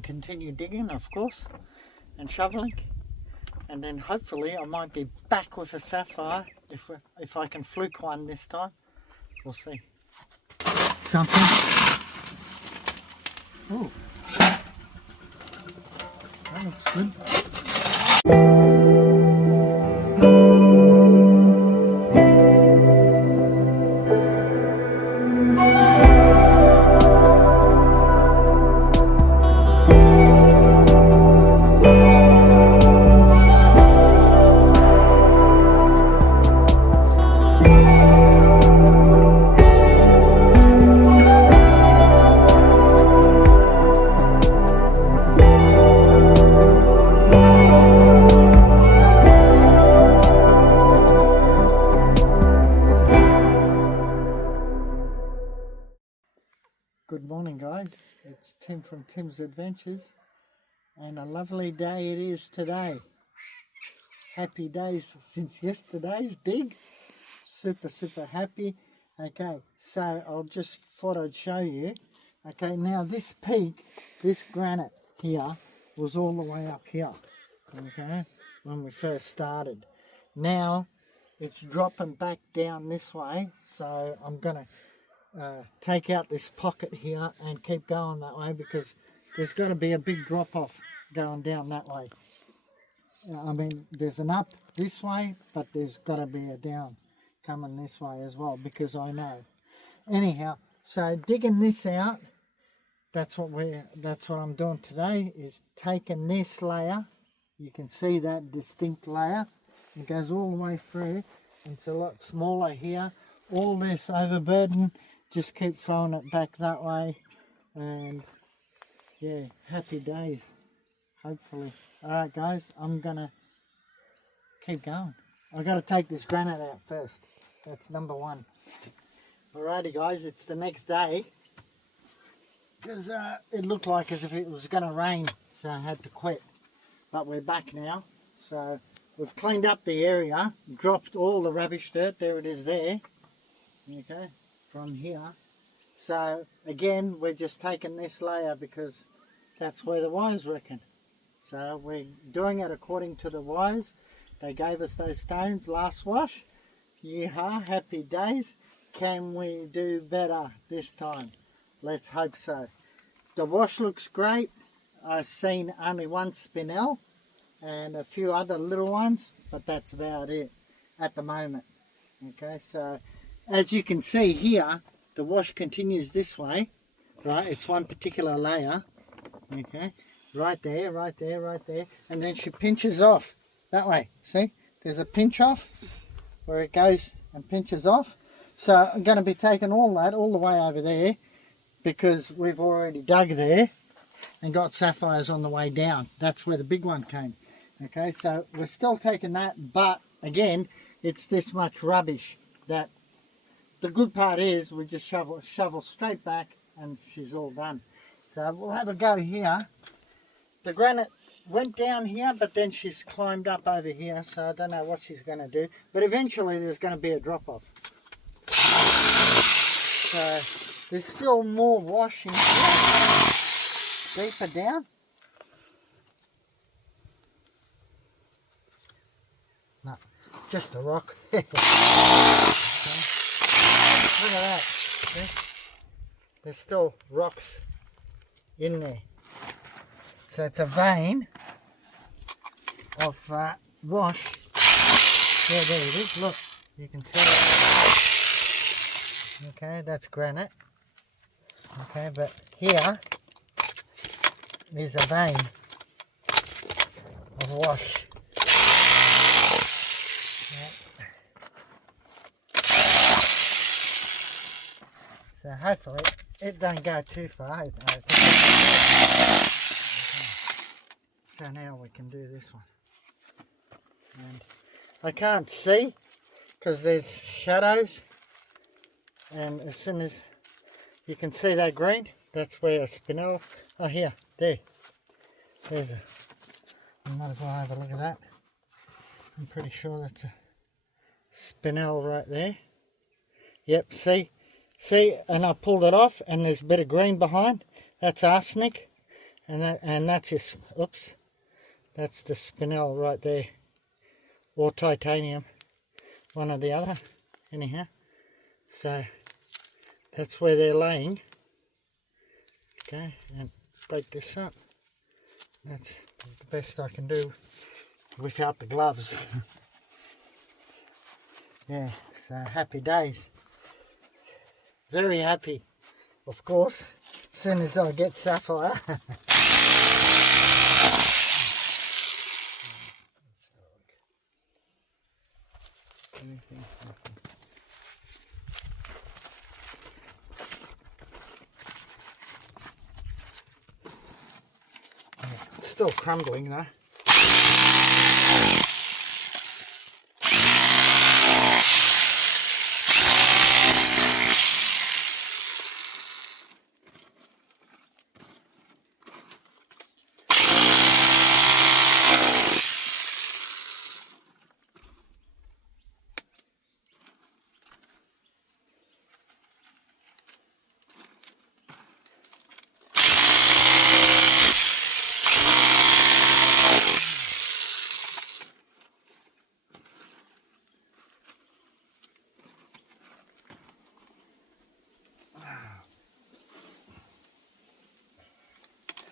to continue digging, of course, and shoveling, and then hopefully I might be back with a sapphire if I can fluke one this time. We'll see. Something. Oh, that looks good. Good morning, guys. It's Tim from Tim's Adventures, and a lovely day it is today. Happy days since yesterday's dig. Super happy. Okay, so I'll just thought I'd show you. Okay, now this peak, this granite here, was all the way up here. Okay, when we first started. Now it's dropping back down this way, so I'm gonna take out this pocket here and keep going that way, because there's got to be a big drop off going down that way. I mean, there's an up this way, but there's got to be a down coming this way as well, because I know. Anyhow, so digging this out, that's what I'm doing today, is taking this layer. You can see that distinct layer. It goes all the way through. It's a lot smaller here. All this overburden, just keep throwing it back that way, and yeah, happy days, hopefully. Alright guys, I'm gonna keep going. I've got to take this granite out first. That's number one. Alrighty guys, it's the next day, because it looked like as if it was going to rain, so I had to quit. But we're back now, so we've cleaned up the area, dropped all the rubbish dirt, there it is there, okay, from here. So again, we're just taking this layer because that's where the wires reckon. So we're doing it according to the wires. They gave us those stones last wash. Yeehaw, happy days. Can we do better this time? Let's hope so. The wash looks great. I've seen only one spinel and a few other little ones, but that's about it at the moment. Okay, so as you can see here, the wash continues this way, right? It's one particular layer, okay? Right there, right there, right there. And then she pinches off that way. See? There's a pinch off where it goes and pinches off. So I'm going to be taking all that all the way over there, because we've already dug there and got sapphires on the way down. That's where the big one came. Okay, so we're still taking that, but again, it's this much rubbish that the good part is we just shovel straight back and she's all done. So we'll have a go here. The granite went down here, but then she's climbed up over here, so I don't know what she's going to do. But eventually there's going to be a drop off. So there's still more washing deeper down. No, just a rock. Okay. Look at that. See? There's still rocks in there. So it's a vein of wash. Yeah, there it is. Look, you can see it. Okay, that's granite. Okay, but here is a vein of wash. So hopefully it don't go too far. So now we can do this one. And I can't see because there's shadows, and as soon as you can see that green, that's where a spinel. Oh, here, there's a. I might as well have a look at that. I'm pretty sure that's a spinel right there. Yep, see, and I pulled it off, and there's a bit of green behind. That's arsenic, And that's just, oops, that's the spinel right there, or titanium, one or the other, anyhow. So that's where they're laying. Okay, and break this up. That's the best I can do without the gloves. Yeah, so happy days. Very happy, of course, as soon as I get Sapphire. It's still crumbling though.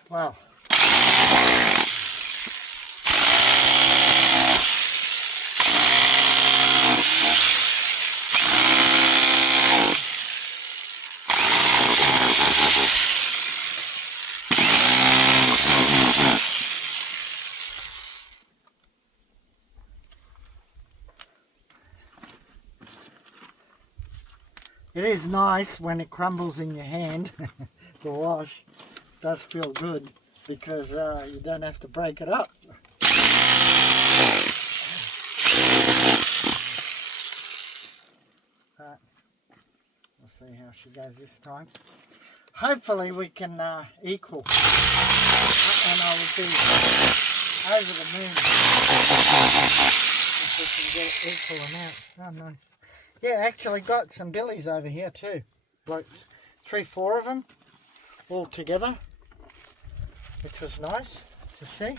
Wow. It is nice when it crumbles in your hand. The wash does feel good because you don't have to break it up. Right. We'll see how she goes this time. Hopefully we can equal, and I will be over the moon if we can get equal amount. Oh, nice. Yeah, actually got some billies over here too. Like 3-4 of them all together, which was nice to see.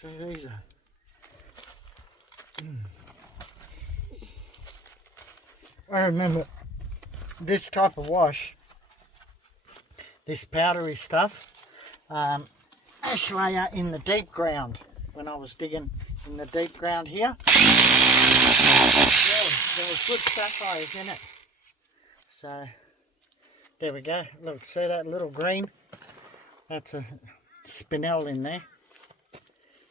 So these are I remember this type of wash, this powdery stuff, actually in the deep ground, when I was digging in the deep ground here. Yeah, there was good sapphires in it. So there we go. Look, see that little green? That's a spinel in there.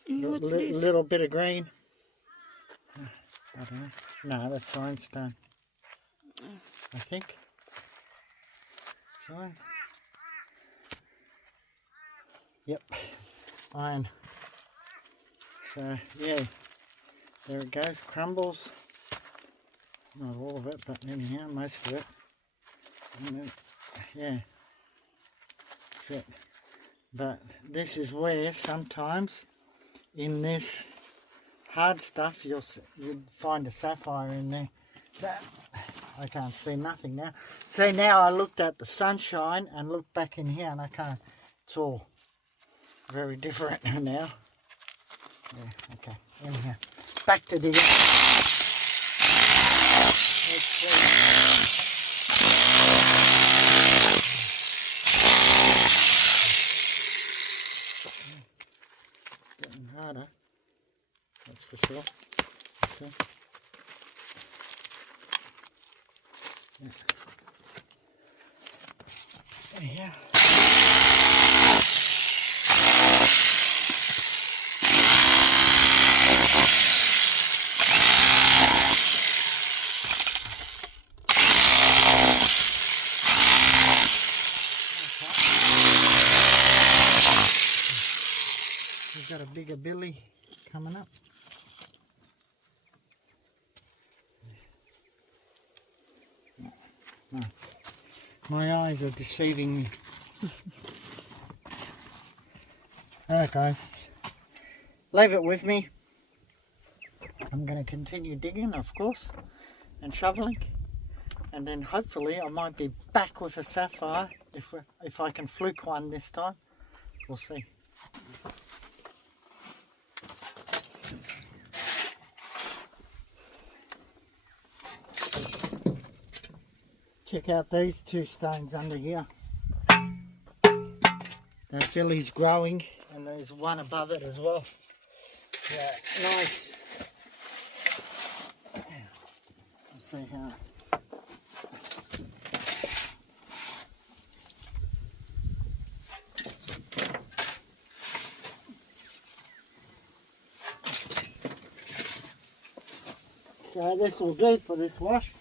What's this? Little bit of green. I don't know. No, that's ironstone. I think. So, yep, iron. So yeah, there it goes. Crumbles. Not all of it, but anyhow, most of it. And then, yeah, that's it. But this is where sometimes in this hard stuff you'll find a sapphire in there. But I can't see nothing now. See, now I looked at the sunshine and looked back in here and I can't. It's all very different now. Yeah, okay. Anyhow, back to digging. Let's see. Getting harder, that's for sure. See? Yeah. We've got a bigger billy coming up. No. My eyes are deceiving me. Alright guys, leave it with me. I'm going to continue digging, of course, and shoveling. and then hopefully I might be back with a sapphire if I can fluke one this time. We'll see. Check out these two stones under here. That jelly's growing, and there's one above it as well. Yeah, nice. Let's see how. So this will do for this wash.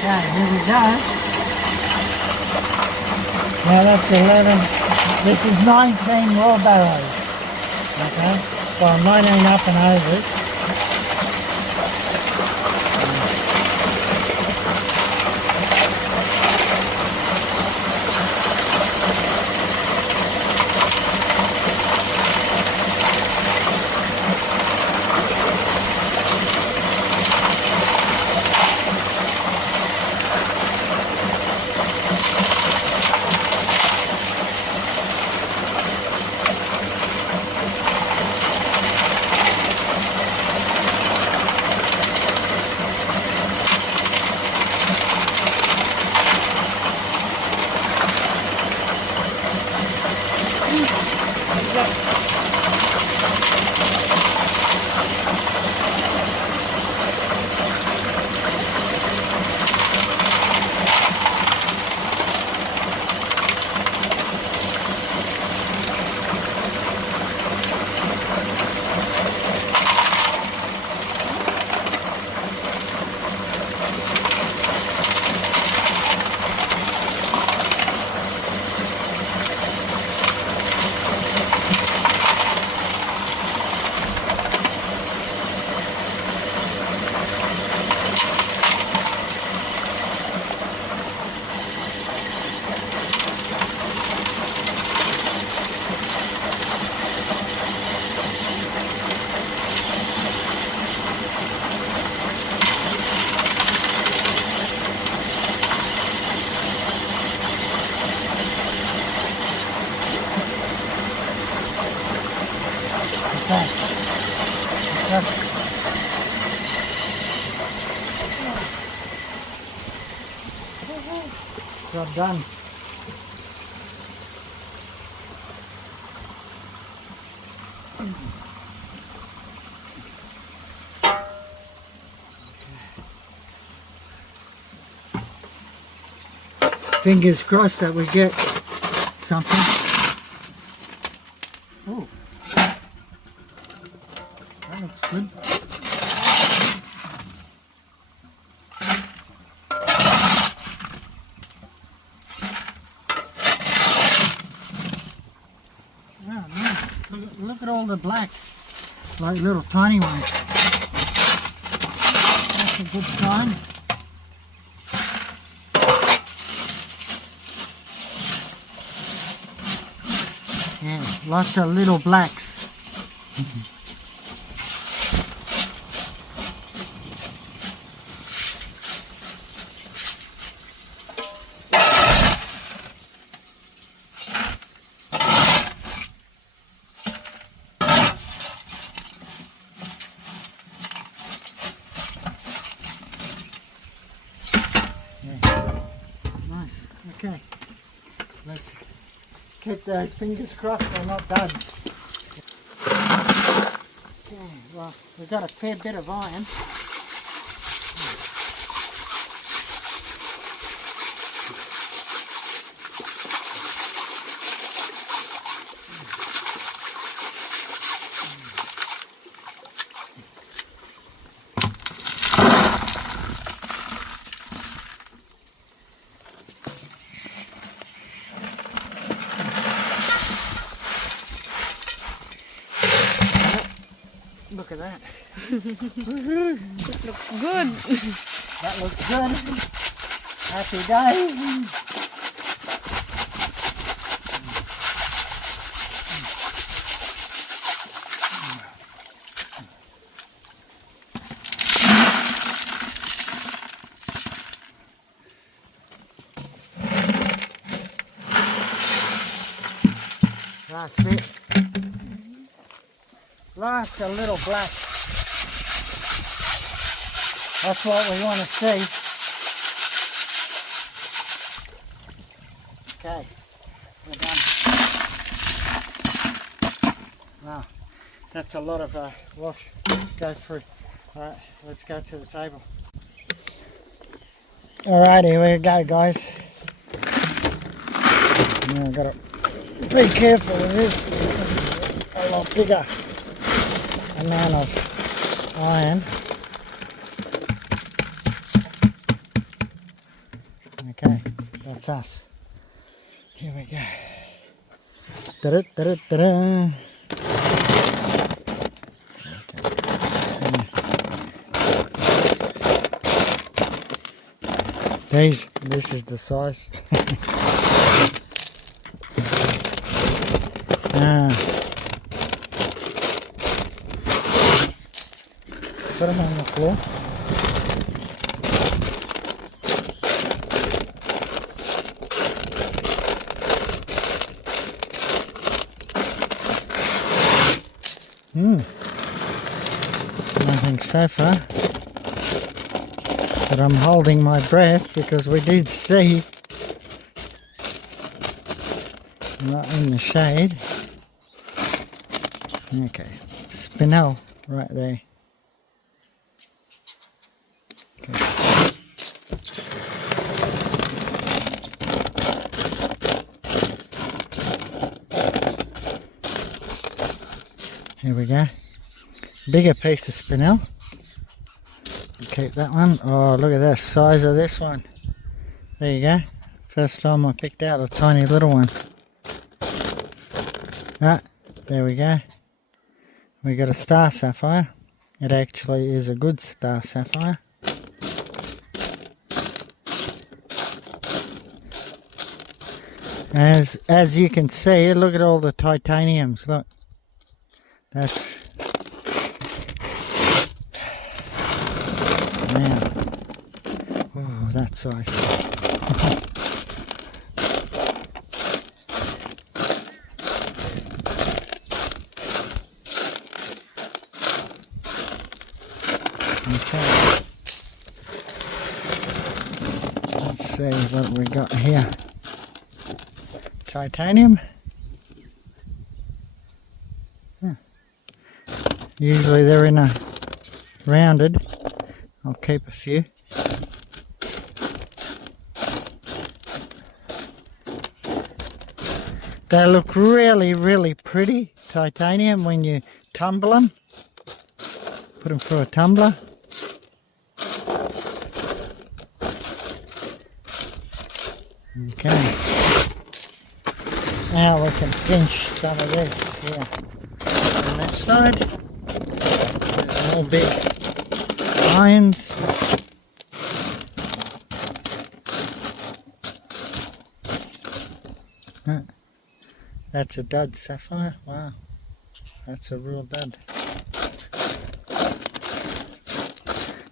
Okay, here we go. Now that's 11. This is 19 raw barrows. Okay, well 19 up and overs. Job done. Fingers crossed that we get something. Oh, that looks good. Yeah, nice. Look at all the blacks, like little tiny ones. That's a good sign. Yeah, lots of little blacks. Yeah. Nice. Okay. Let's keep those fingers crossed they're not duds. Okay, well, we've got a fair bit of iron. Look at that. It looks good. That looks good. Happy days. Last bit. Lots of little black. That's what we want to see. Okay, we're done. Wow, that's a lot of wash. Go through. Alright, let's go to the table. Alright, here we go, guys. Now I've got to be careful with this. It's a lot bigger amount of iron. Okay, that's us. Here we go. Da-da, da-da, da-da. Okay. This is the size. Put them on the floor. Nothing so far. But I'm holding my breath because we did see, not in the shade. Okay, spinel right there. Here we go. Bigger piece of spinel. Keep that one. Oh, look at the size of this one. There you go. First time I picked out a tiny little one. Ah, there we go. We got a star sapphire. It actually is a good star sapphire. As you can see, look at all the titaniums. Look. That's oh, that size. Okay. Let's see what we got here. Titanium. Usually they're in a rounded. I'll keep a few. They look really, really pretty, titanium, when you tumble them. Put them through a tumbler. Okay. Now we can pinch some of this here. On this side, there's more big irons. That's a dud sapphire. Wow, that's a real dud.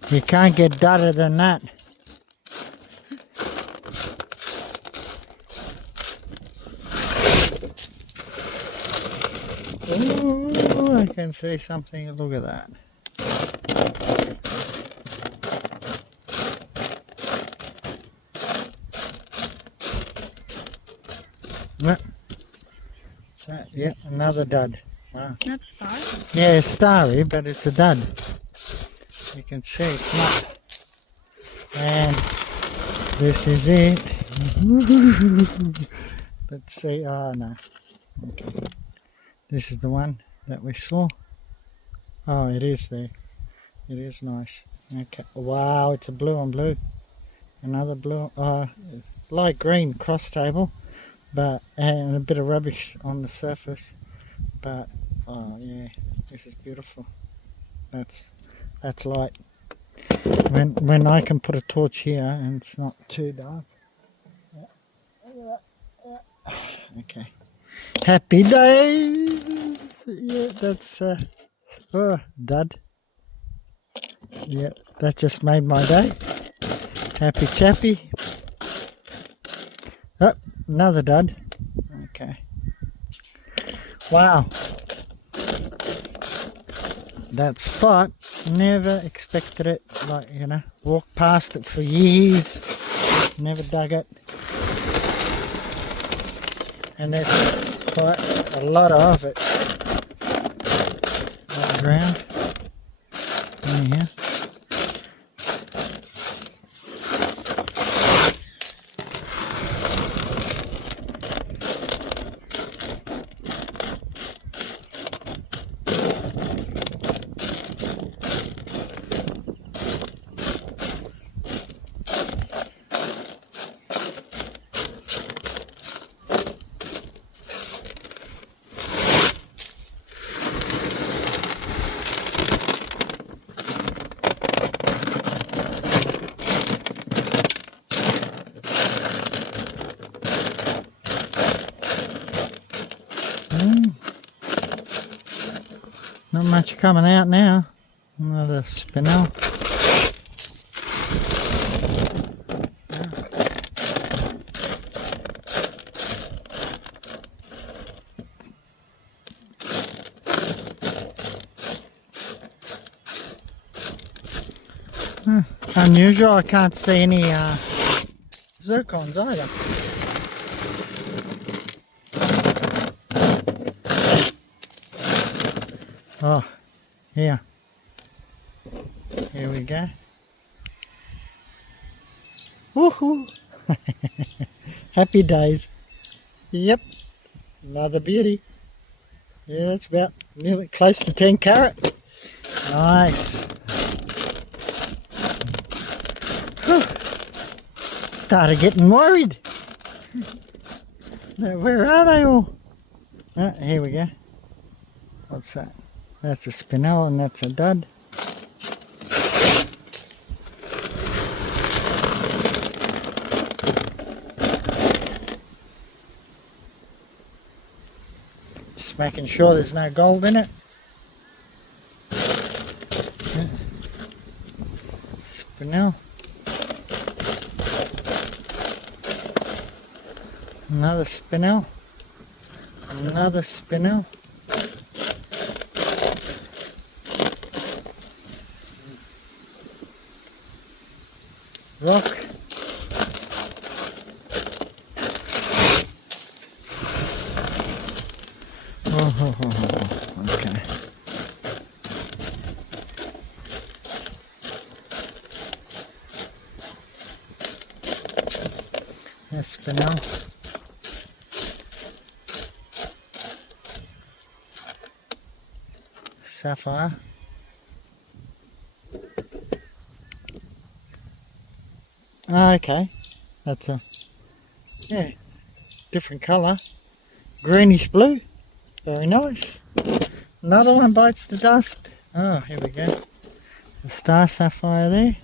You can't get dudder than that. Ooh, I can see something. Look at that. Another dud. Wow. Not star. Yeah, starry, but it's a dud. You can see it's not. And this is it. Let's see. Oh no. Okay. This is the one that we saw. Oh, it is there. It is nice. Okay. Wow, it's a blue on blue. Another blue. Light green cross table, but and a bit of rubbish on the surface. But oh yeah, this is beautiful. That's light. When I can put a torch here and it's not too dark. Okay. Happy days. Yeah, that's dud. Yeah, that just made my day. Happy chappy. Oh, another dud. Okay. Wow. That spot, never expected it. Like, you know, walked past it for years, never dug it. And there's quite a lot of it on the ground. In here. Not much coming out now. Another spinel. Unusual, I can't see any zircons either. Oh, here. Here we go. Woohoo! Happy days. Yep, another beauty. Yeah, that's about nearly close to 10 carat. Nice. Whew. Started getting worried. Where are they all? Oh, here we go. What's that? That's a spinel and that's a dud. Just making sure there's no gold in it. Yeah. Spinel. Another spinel. Another spinel. Rock. Okay. That's spinel. Sapphire. Okay, that's a different colour, greenish blue, very nice. Another one bites the dust. Oh, here we go, the star sapphire there,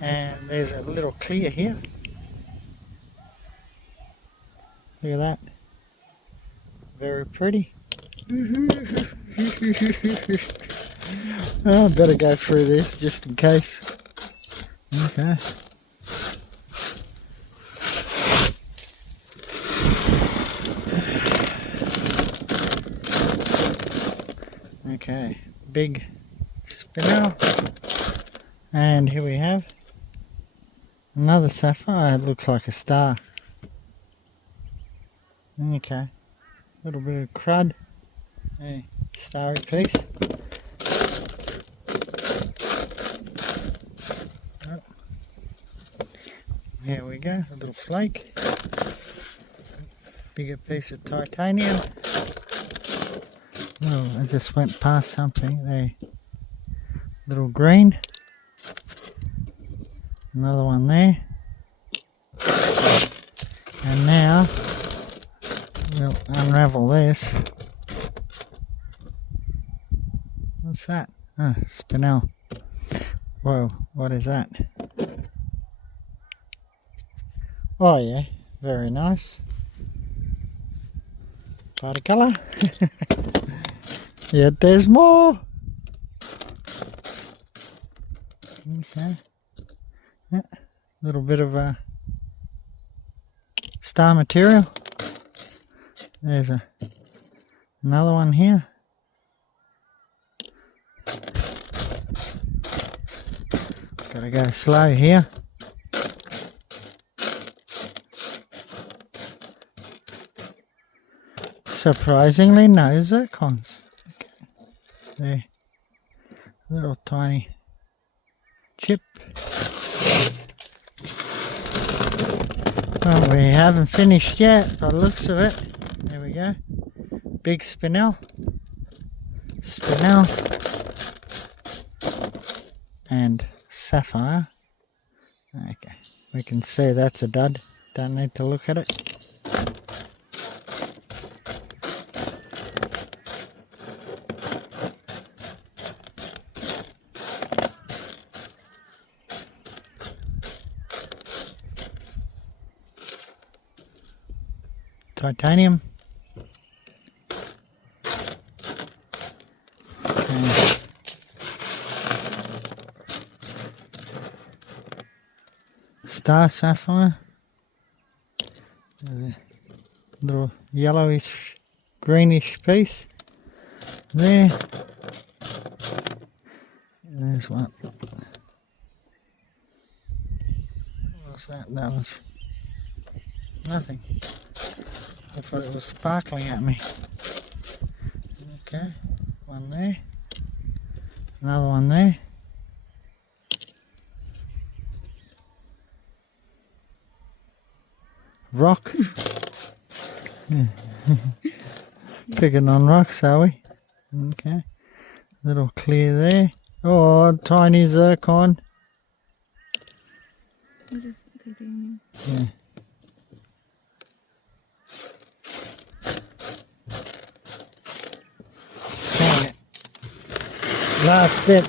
and there's a little clear here. Look at that, very pretty. Oh, I better go through this just in case. Okay. Okay, big spinel. And here we have another sapphire. It looks like a star. Okay. little bit of crud. There, starry piece. Oh. Here we go, a little flake. Bigger piece of titanium. Oh, I just went past something there. Little green. Another one there. And now we'll unravel this. What's that? Oh, spinel. Whoa, what is that? Oh yeah, very nice. Party colour. Yet there's more. Okay. Yeah, little bit of a star material. There's another one here. Gotta go slow here. Surprisingly no zircons. Okay. There. Little tiny chip. Well, we haven't finished yet by the looks of it. There we go. Big spinel. Spinel. And sapphire. Okay. We can see that's a dud. Don't need to look at it. Titanium. And star sapphire. A little yellowish, greenish piece. There. And there's one. What was that? That was nothing. I thought it was sparkling at me. Okay, one there. Another one there. Rock. Picking on rocks, are we? Okay. Little clear there. Oh, tiny zircon. This is titanium. Yeah. Dang it. Last bit.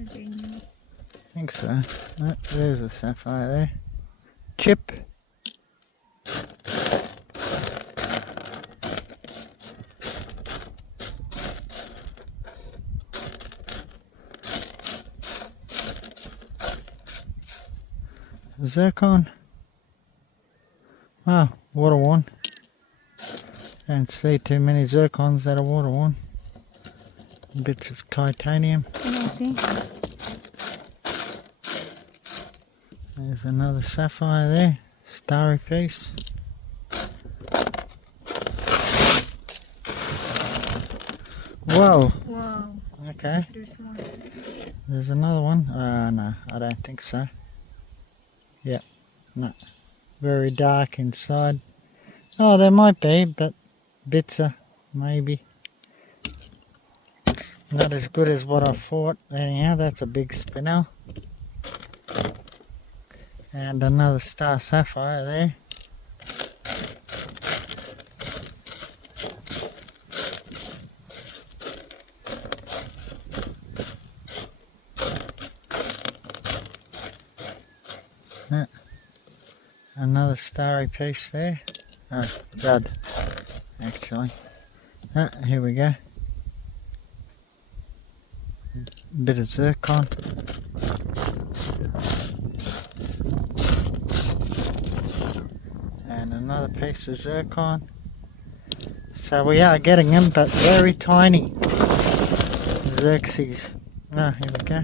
I think so. Oh, there's a sapphire there. Chip. Zircon. Ah, water worn. Don't see too many zircons that are water worn. Bits of titanium. See? There's another sapphire there. Starry piece. Whoa. Wow. Okay. There's more. There's another one. No, I don't think so. Yep. No. Very dark inside. Oh, there might be, but bits are maybe. Not as good as what I thought. Anyhow, that's a big spinel. And another star sapphire there. Another starry piece there. Oh, dud, actually. Here we go. Bit of zircon. and another piece of zircon. So we are getting them, but very tiny. Xerxes. Oh, here we go.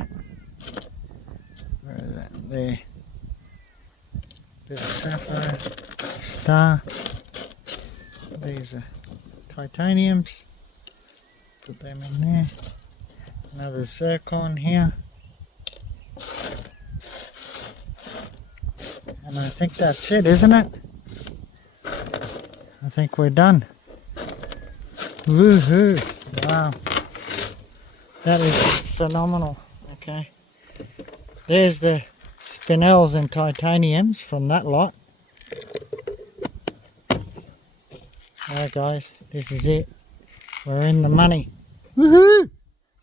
Where is that? There. Bit of sapphire. Star. These are titaniums. Put them in there. Another zircon here. And I think that's it, isn't it? I think we're done. Woohoo! Wow. That is phenomenal. Okay. There's the spinels and titaniums from that lot. Alright guys, this is it. We're in the money. Woohoo!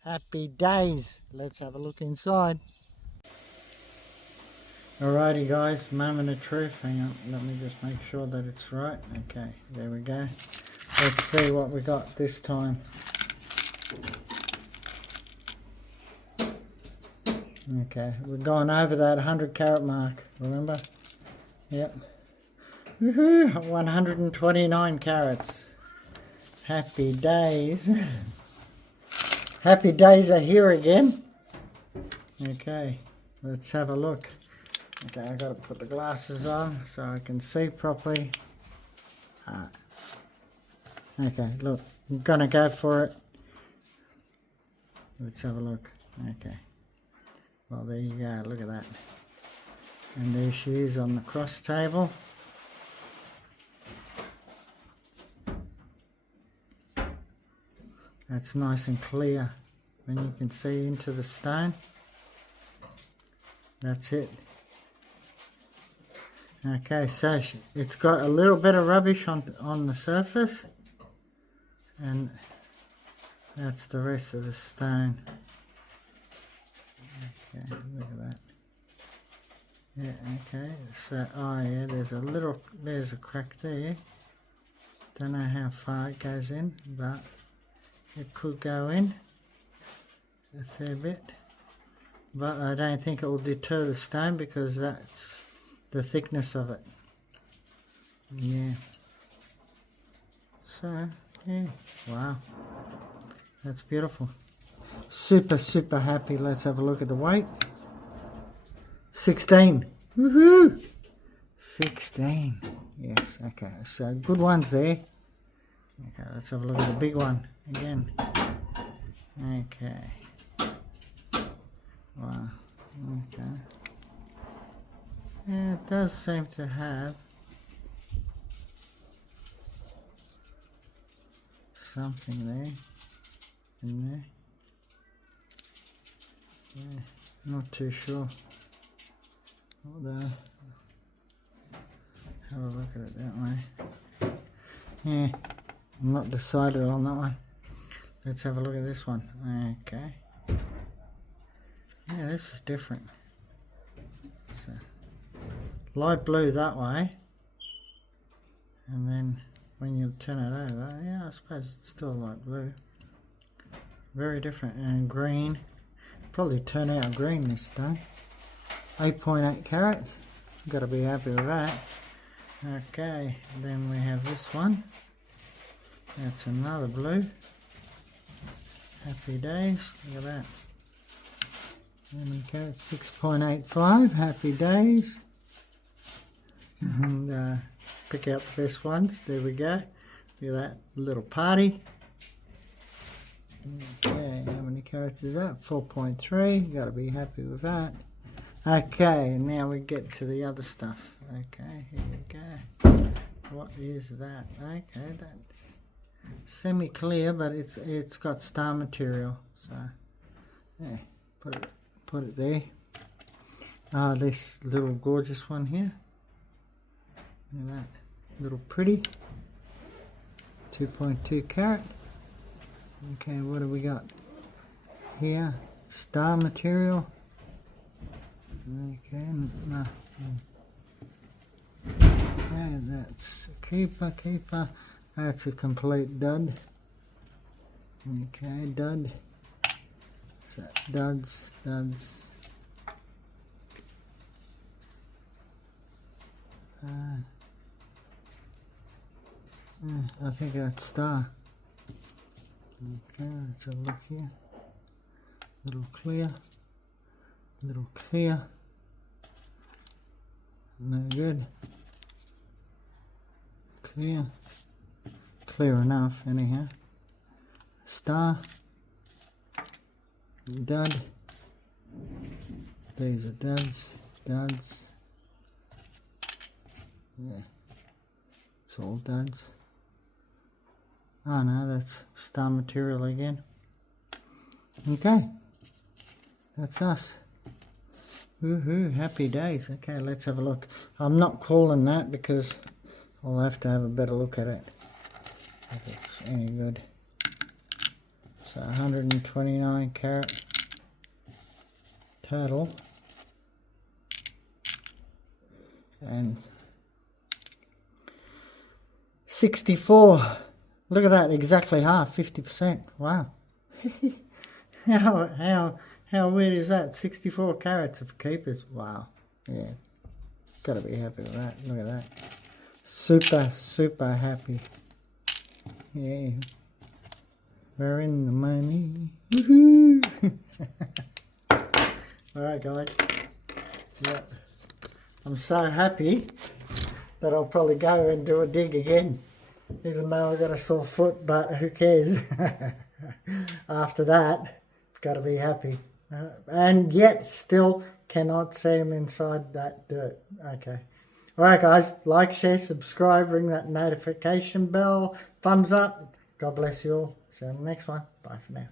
Happy days. Let's have a look inside. Alrighty guys, moment of truth. Hang on, let me just make sure that it's right. Okay, there we go. Let's see what we got this time. Okay, we're going over that 100 carat mark, remember? Yep. Woohoo! 129 carats. Happy days. Happy days are here again. Okay, let's have a look. Okay, I've got to put the glasses on so I can see properly. Okay, look, I'm going to go for it. Let's have a look. Okay. Well, there you go, look at that. And there she is on the cross table. That's nice and clear when you can see into the stone. That's it. Okay, so it's got a little bit of rubbish on the surface, and that's the rest of the stone. Okay, look at that. Yeah, okay, so, oh yeah, there's a crack there. Don't know how far it goes in, but it could go in a fair bit. But I don't think it will deter the stone because that's the thickness of it. Yeah. So, yeah, wow. That's beautiful. Super, super happy. Let's have a look at the weight. 16. Woohoo! 16. Yes, okay. So, good ones there. Okay, let's have a look at the big one again. Okay. Wow. Okay. Yeah, it does seem to have something there, in there. Yeah, not too sure. Although, have a look at it that way. Yeah, I'm not decided on that one. Let's have a look at this one. Okay. Yeah, this is different. So, light blue that way, and then when you turn it over, yeah, I suppose it's still light blue. Very different. And green, probably turn out green this day. 8.8 carats. Got to be happy with that. Okay, then we have this one. That's another blue. Happy days. Look at that. How many carats? 6.85. Happy days. And pick out the best ones. There we go. Look at that little party. Okay, how many carats is that? 4.3. Got to be happy with that. Okay, now we get to the other stuff. Okay, here we go. What is that? Okay, that semi-clear, but it's got star material. So, yeah, put it there. This little gorgeous one here. Look at that, little pretty. 2.2 carat. Okay, what do we got here? Star material. Okay, no. Okay, that's a keeper. That's a complete dud. Okay, dud. So, duds. I think that's star. Okay, let's have a look here. Little clear. Little clear. No good. Clear. Clear enough, anyhow. Star. Dud. These are duds. Duds. Yeah. It's all duds. Oh no, that's star material again. Okay. That's us. Woohoo, happy days. Okay, let's have a look. I'm not calling that because I'll have to have a better look at it. If it's any good. So 129 carat total. And 64. Look at that, exactly half, 50%. Wow. How weird is that? 64 carats of keepers. Wow. Yeah. Gotta be happy with that. Look at that. Super, super happy. Yeah. We're in the money. Woohoo! Alright guys. Yeah. I'm so happy that I'll probably go and do a dig again. Even though I've got a sore foot, but who cares? After that, got to be happy. And yet still cannot see them inside that dirt. Okay. Alright guys, like, share, subscribe, ring that notification bell, thumbs up. God bless you all. See you on the next one. Bye for now.